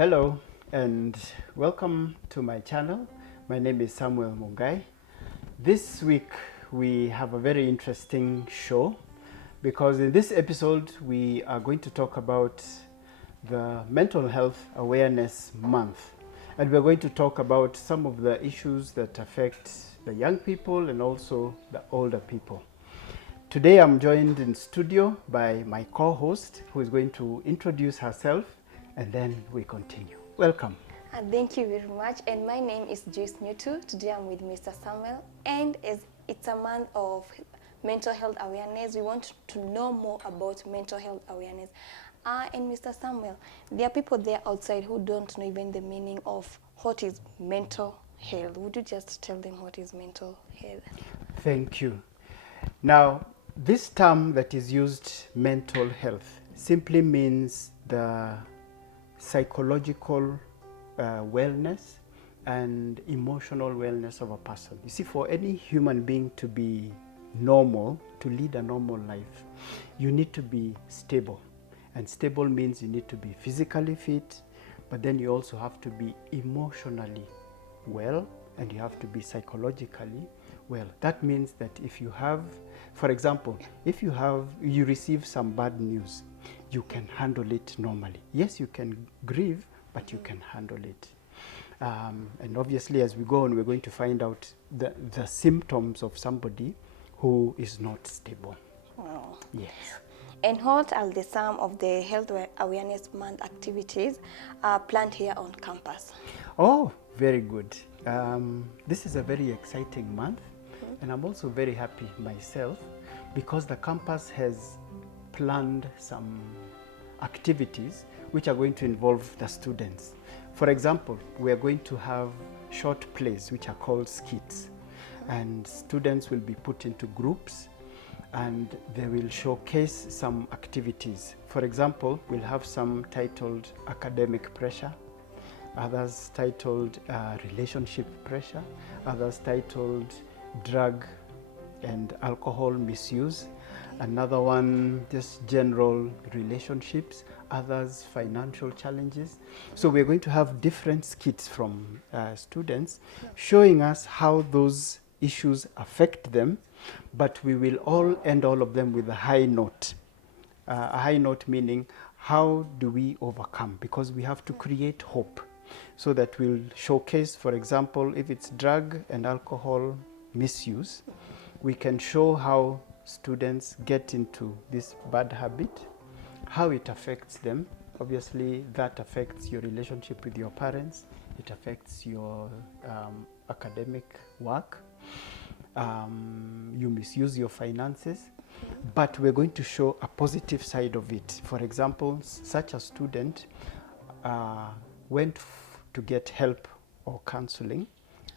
Hello and welcome to my channel. My name is Samuel Mungai. This week we have a very interesting show because in this episode we are going to talk about the Mental Health Awareness Month, and we're going to talk about some of the issues that affect the young people and also the older people. Today I'm joined in studio by my co-host who is going to introduce herself and then we continue. Welcome. Thank you very much. And my name is Joyce Newtu. Today I'm with Mr. Samuel, and as it's a month of mental health awareness, we want to know more about mental health awareness. And Mr. Samuel, there are people there outside who don't know even the meaning of what is mental health. Would you just tell them what is mental health? Thank you. Now, this term that is used, mental health, simply means the psychological wellness and emotional wellness of a person. You see, for any human being to be normal, to lead a normal life, you need to be stable. And stable means you need to be physically fit, but then you also have to be emotionally well, and you have to be psychologically well. That means that if you have, for example, if you receive some bad news, you can handle it normally. Yes, you can grieve, but you can handle it. And obviously, as we go on, we're going to find out the symptoms of somebody who is not stable. Wow. Yes. And what are some of the Health Awareness Month activities planned here on campus? Oh, very good. This is a very exciting month, and I'm also very happy myself because the campus has planned some activities which are going to involve the students. For example, we are going to have short plays which are called skits, and students will be put into groups and they will showcase some activities. For example, we'll have some titled academic pressure, others titled relationship pressure, others titled drug and alcohol misuse, another one just general relationships, others financial challenges. So we're going to have different skits from students showing us how those issues affect them, but we will all end all of them with a high note. A high note meaning, how do we overcome? Because we have to create hope, so that we'll showcase, for example, if it's drug and alcohol misuse, we can show how students get into this bad habit, how it affects them. Obviously, that affects your relationship with your parents, it affects your academic work, you misuse your finances, but we're going to show a positive side of it. For example, such a student went to get help or counseling,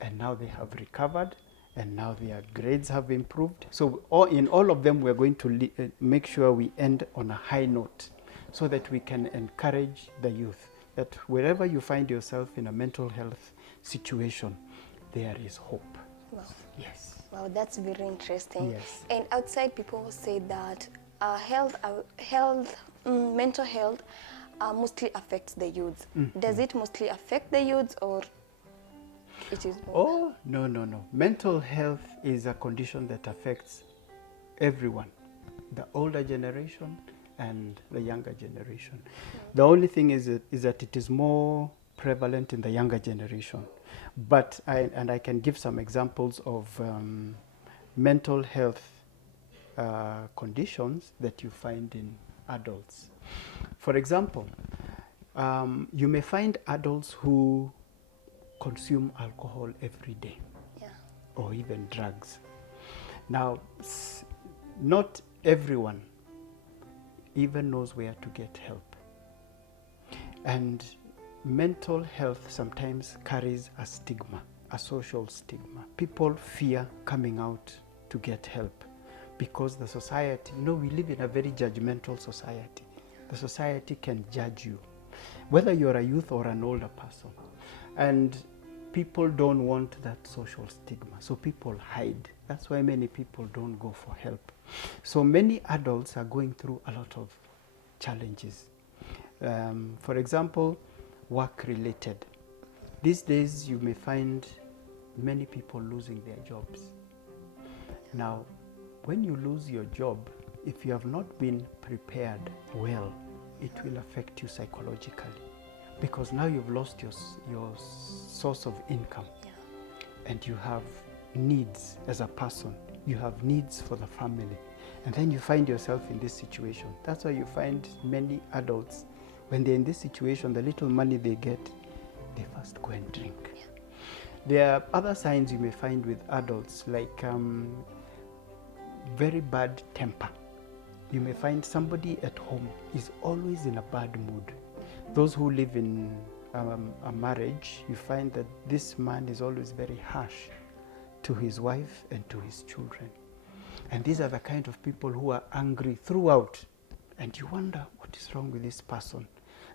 and now they have recovered, and now their grades have improved. So in all of them, we're going to make sure we end on a high note so that we can encourage the youth that wherever you find yourself in a mental health situation, there is hope. Wow. Yes. Wow, that's very interesting. Yes. And outside, people say that mental health mostly affects the youth. Does it mostly affect the youth, or it is both? Oh, no. Mental health is a condition that affects everyone, the older generation and the younger generation. The only thing is that it is more prevalent in the younger generation. But I can give some examples of mental health conditions that you find in adults. For example, you may find adults who consume alcohol every day, or even drugs. Now, not everyone even knows where to get help. And mental health sometimes carries a stigma, a social stigma. People fear coming out to get help because the society, we live in a very judgmental society. The society can judge you, whether you're a youth or an older person. And people don't want that social stigma, so people hide. That's why many people don't go for help. So many adults are going through a lot of challenges. For example, work related. These days you may find many people losing their jobs. Now, when you lose your job, if you have not been prepared well, it will affect you psychologically, because now you've lost your source of income, and you have needs as a person. You have needs for the family, and then you find yourself in this situation. That's why you find many adults, when they're in this situation, the little money they get, they first go and drink. There are other signs you may find with adults, like very bad temper. You may find somebody at home is always in a bad mood. Those who live in a marriage, you find that this man is always very harsh to his wife and to his children. And these are the kind of people who are angry throughout. And you wonder, what is wrong with this person?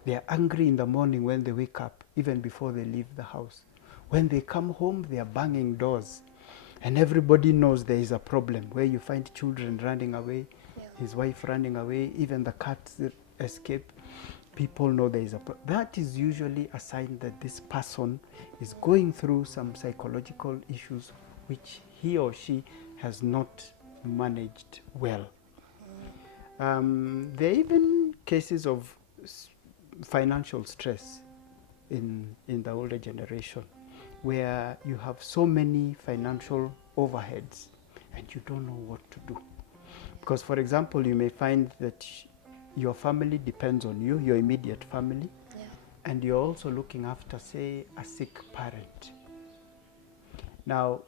They are angry in the morning when they wake up, even before they leave the house. When they come home, they are banging doors. And everybody knows there is a problem, where you find children running away, his wife running away, even the cats that escape. People know there is a problem. That is usually a sign that this person is going through some psychological issues which he or she has not managed well. There are even cases of financial stress in the older generation, where you have so many financial overheads and you don't know what to do. Because, for example, you may find that your family depends on you, your immediate family, and you're also looking after, say, a sick parent. Now,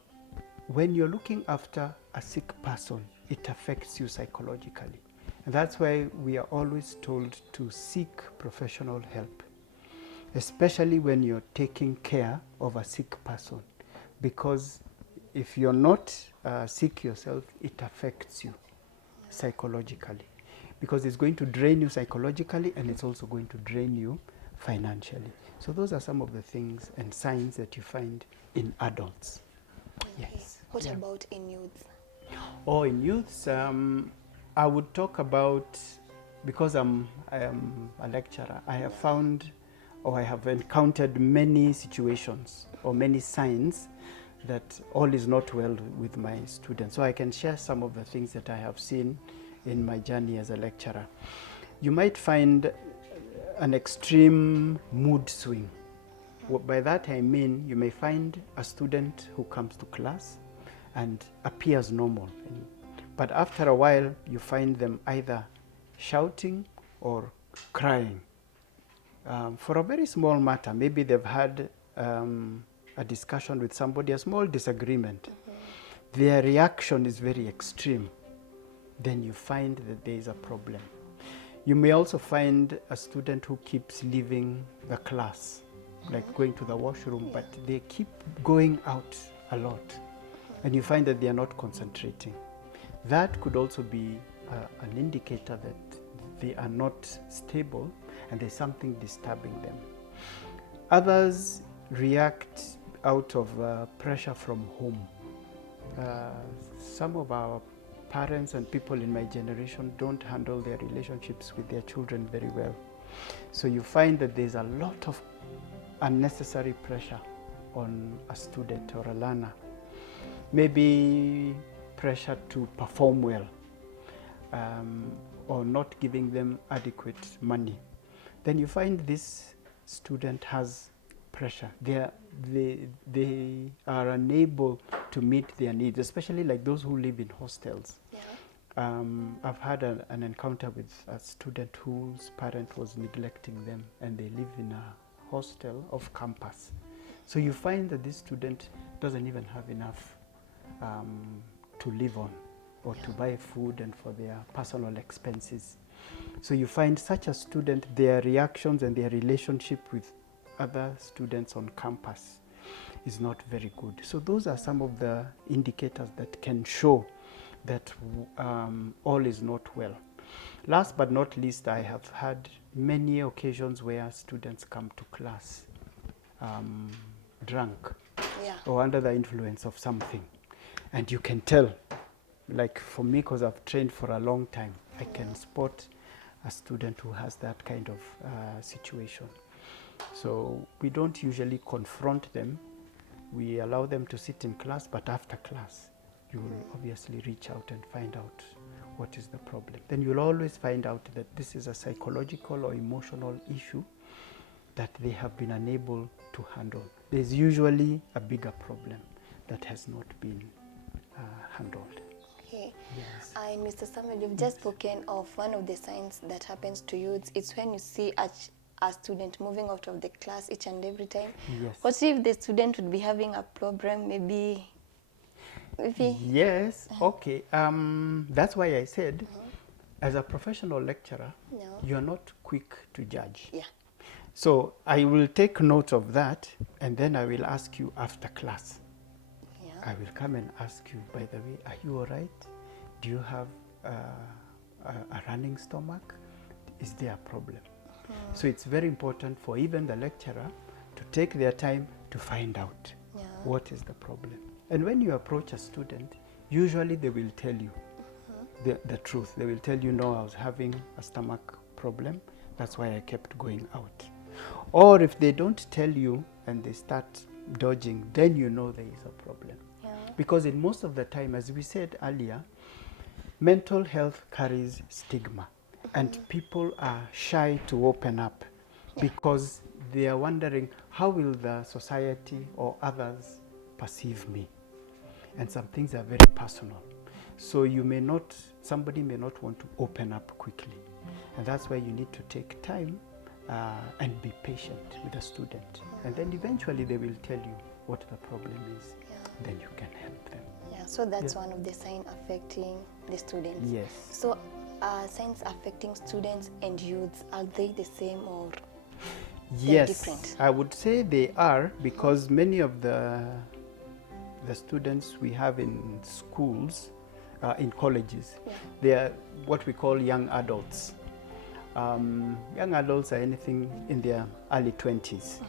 when you're looking after a sick person, it affects you psychologically. And that's why we are always told to seek professional help, especially when you're taking care of a sick person. Because if you're not sick yourself, it affects you psychologically. Because it's going to drain you psychologically, and it's also going to drain you financially. So those are some of the things and signs that you find in adults. Yes. What about in youth? Oh, in youths, I would talk about, because I am a lecturer, I have found, or I have encountered many situations or many signs that all is not well with my students. So I can share some of the things that I have seen in my journey as a lecturer. You might find an extreme mood swing. By that I mean, you may find a student who comes to class and appears normal, but after a while you find them either shouting or crying. For a very small matter, maybe they've had a discussion with somebody, a small disagreement. Their reaction is very extreme. Then you find that there is a problem. You may also find a student who keeps leaving the class, like going to the washroom, but they keep going out a lot. And you find that they are not concentrating. That could also be an indicator that they are not stable and there's something disturbing them. Others react out of pressure from home. Some of our parents and people in my generation don't handle their relationships with their children very well. So you find that there's a lot of unnecessary pressure on a student or a learner. Maybe pressure to perform well, or not giving them adequate money. Then you find this student has pressure. They are unable to meet their needs, especially like those who live in hostels. I've had an encounter with a student whose parent was neglecting them, and they live in a hostel off campus. So you find that this student doesn't even have enough to live on, or to buy food and for their personal expenses. So you find such a student, their reactions and their relationship with other students on campus is not very good. So those are some of the indicators that can show that all is not well. Last but not least, I have had many occasions where students come to class drunk or under the influence of something. And you can tell, like for me, because I've trained for a long time, I can spot a student who has that kind of situation. So we don't usually confront them. We allow them to sit in class, but after class, you will obviously reach out and find out what is the problem. Then you'll always find out that this is a psychological or emotional issue that they have been unable to handle. There's usually a bigger problem that has not been handled. Okay. Yes. And Mr. Samuel, you've just spoken of one of the signs that happens to youths. It's when you see a student moving out of the class each and every time. Yes. What if the student would be having a problem, maybe? Yes, okay. That's why I said, as a professional lecturer, you're not quick to judge. Yeah. So I will take note of that, and then I will ask you after class. Yeah. I will come and ask you, by the way, are you all right? Do you have a running stomach? Is there a problem? So it's very important for even the lecturer to take their time to find out what is the problem. And when you approach a student, usually they will tell you the truth. They will tell you, no, I was having a stomach problem. That's why I kept going out. Or if they don't tell you and they start dodging, then you know there is a problem. Yeah. Because in most of the time, as we said earlier, mental health carries stigma. And people are shy to open up because they are wondering, how will the society or others perceive me? And some things are very personal. So somebody may not want to open up quickly. And that's why you need to take time and be patient with the student. And then eventually they will tell you what the problem is. Then you can help them. Yeah, so that's one of the signs affecting the students. Yes. So signs affecting students and youths, are they the same or they're different? I would say they are, because many of the students we have in schools, in colleges, they are what we call young adults. Young adults are anything in their early 20s.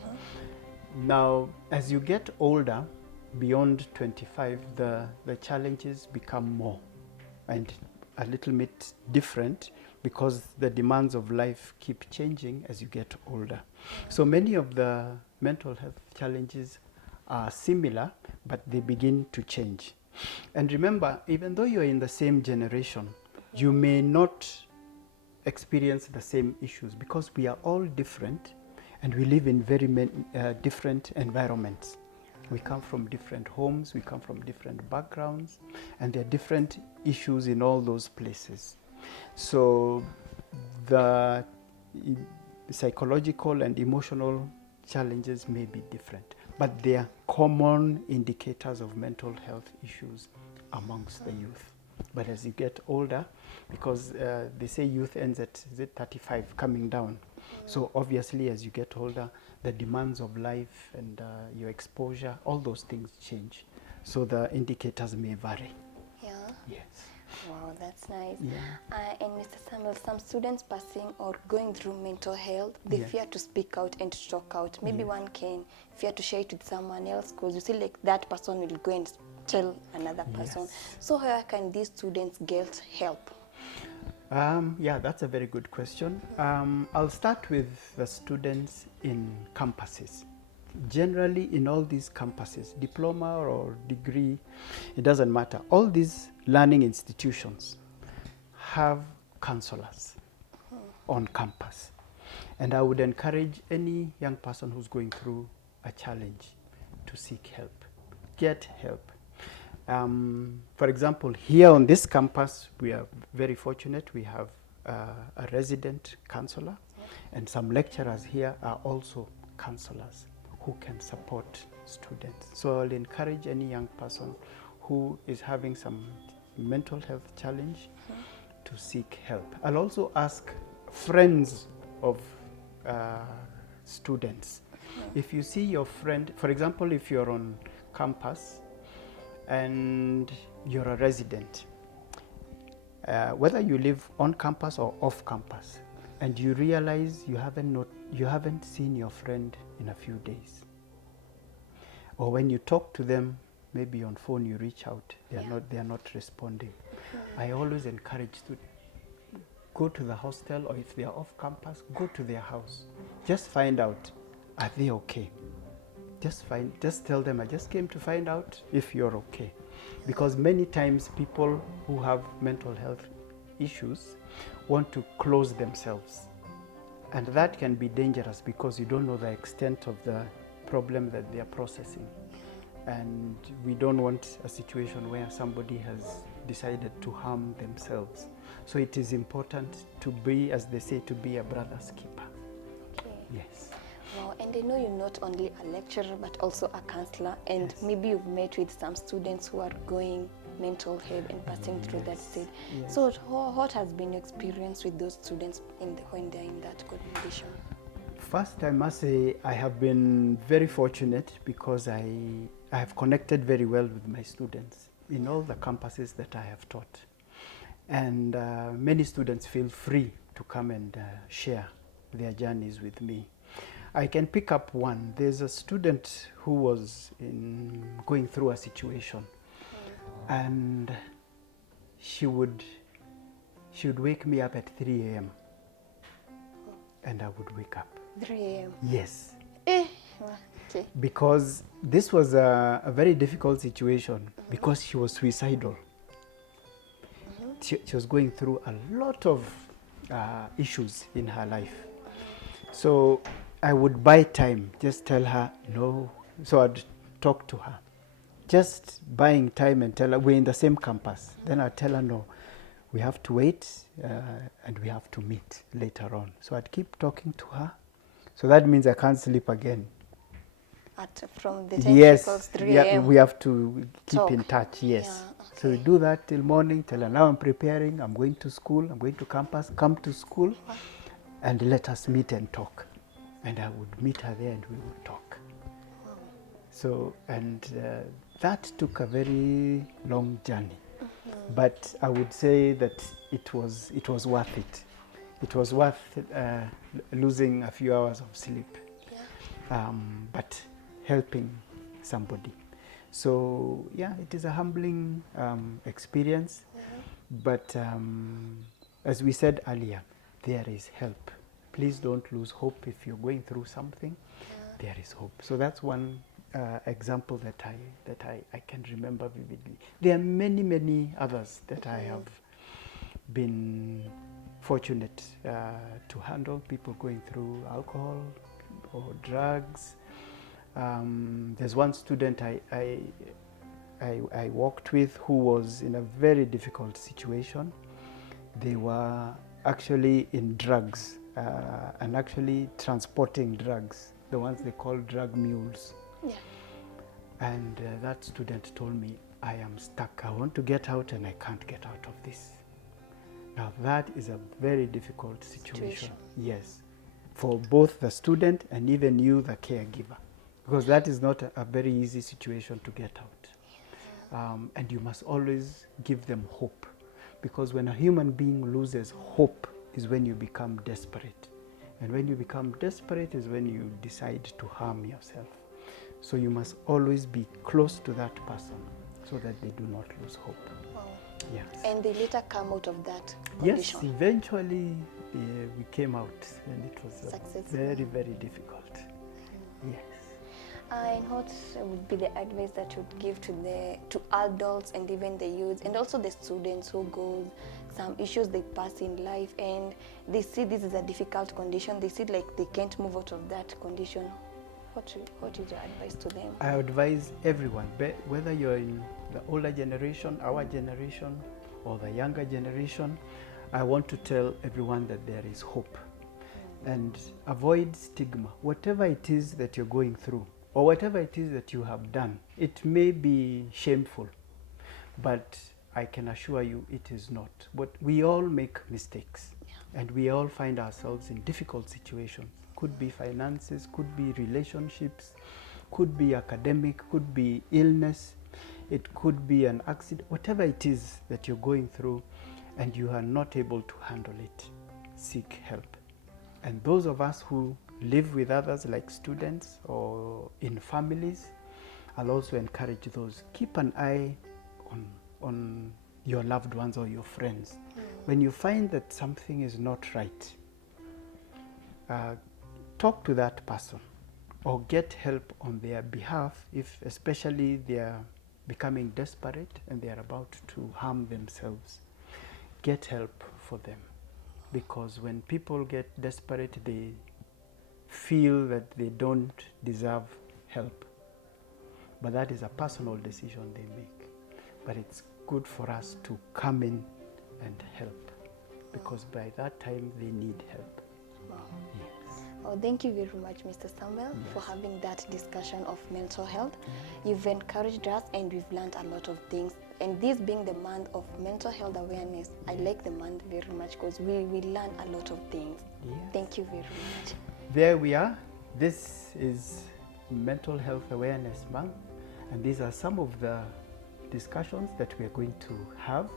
Now, as you get older, beyond 25, the challenges become more and a little bit different, because the demands of life keep changing as you get older. So many of the mental health challenges are similar, but they begin to change. And remember, even though you're in the same generation, you may not experience the same issues, because we are all different and we live in very different environments. We come from different homes, we come from different backgrounds, and there are different issues in all those places. So the psychological and emotional challenges may be different, but they are common indicators of mental health issues amongst the youth. But as you get older, because they say youth ends at 35, coming down. So obviously as you get older, the demands of life and your exposure, all those things change. So the indicators may vary. Yeah. Yes. Wow, that's nice. Yeah. And Mr. Samuel, some students passing or going through mental health, they fear to speak out and to talk out. Maybe one can fear to share it with someone else, because you see like that person will go and tell another person. So how can these students get help? Yeah, that's a very good question. I'll start with the students in campuses. Generally, in all these campuses, diploma or degree, it doesn't matter. All these learning institutions have counselors on campus. And I would encourage any young person who's going through a challenge to seek help. Get help. For example, here on this campus, we are very fortunate. We have a resident counselor, and some lecturers here are also counselors who can support students. So I'll encourage any young person who is having some mental health challenge to seek help. I'll also ask friends of students. If you see your friend, for example, if you're on campus and you're a resident, whether you live on campus or off campus, and you realize you haven't seen your friend in a few days, or when you talk to them, maybe on phone you reach out, they are not responding. I always encourage to go to the hostel, or if they are off campus, go to their house. Just find out, Are they okay? Just tell them, I just came to find out if you're okay. Because many times people who have mental health issues want to close themselves. And that can be dangerous because you don't know the extent of the problem that they are processing. And we don't want a situation where somebody has decided to harm themselves. So it is important to be, as they say, to be a brother's keeper. Okay. Yes. Wow, and I know you're not only a lecturer but also a counselor, and Yes. maybe you've met with some students who are going mental health and passing through that stage. Yes. So what has been your experience with those students when they're in that condition? First, I must say I have been very fortunate because I have connected very well with my students in all the campuses that I have taught. And many students feel free to come and share their journeys with me. I can pick up one. There's a student who was going through a situation, and she would wake me up at 3 a.m. and I would wake up. 3 a.m. Yes. Okay. Because this was a very difficult situation because she was suicidal. She was going through a lot of issues in her life. So I would buy time, just tell her no. So I'd talk to her. Just buying time and tell her we're in the same campus. Then I'd tell her no, we have to wait and we have to meet later on. So I'd keep talking to her. So that means I can't sleep again. From the time she calls 3 yeah, a.m. we have to keep Talk. in touch, yes. Yeah, okay. So we do that till morning, tell her now I'm preparing, I'm going to school, I'm going to campus, come to school and let us meet and talk. And I would meet her there and we would talk. Wow. So, and that took a very long journey. But I would say that it was worth it. It was worth losing a few hours of sleep. Yeah. But helping somebody. So yeah, it is a humbling experience. But as we said earlier, there is help. Please don't lose hope if you're going through something. There is hope. So that's one example that I can remember vividly. There are many others that I have been fortunate to handle. People going through alcohol or drugs. There's one student I worked with who was in a very difficult situation. They were actually in drugs and actually transporting drugs, the ones they call drug mules. Yeah. And that student told me, I am stuck. I want to get out and I can't get out of this. Now that is a very difficult situation. Yes. For both the student and even you, the caregiver. Because that is not a very easy situation to get out. And you must always give them hope. Because when a human being loses hope is when you become desperate. And when you become desperate is when you decide to harm yourself. So you must always be close to that person so that they do not lose hope. Wow. Yes. And they later come out of that condition. Yes, eventually we came out and it was very, very difficult. Yes. And what would be the advice that you would give to adults and even the youth and also the students who go some issues they pass in life and they see this is a difficult condition, they see like they can't move out of that condition? What is your advice to them? I advise everyone, whether you're in the older generation, our generation, or the younger generation, I want to tell everyone that there is hope. And avoid stigma. Whatever it is that you're going through, or whatever it is that you have done, it may be shameful, but I can assure you it is not. But we all make mistakes, and we all find ourselves in difficult situations. Could be finances, could be relationships, could be academic, could be illness, it could be an accident. Whatever it is that you're going through and you are not able to handle it, seek help. And those of us who live with others like students or in families, I'll also encourage those. Keep an eye on your loved ones or your friends. When you find that something is not right, talk to that person. or get help on their behalf, if especially they are becoming desperate and they are about to harm themselves. Get help for them, because when people get desperate, they feel that they don't deserve help. But that is a personal decision they make. But it's good for us to come in and help, because by that time they need help. Wow. Yes. Oh, thank you very much, Mr. Samuel, for having that discussion of mental health. You've encouraged us and we've learned a lot of things. And this being the month of mental health awareness, I like the month very much because we learn a lot of things. Yes. Thank you very much. There we are. This is Mental Health Awareness Month, and these are some of the discussions that we are going to have.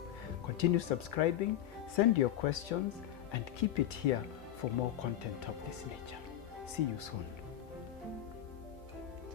Continue subscribing, send your questions, and keep it here for more content of this nature. See you soon.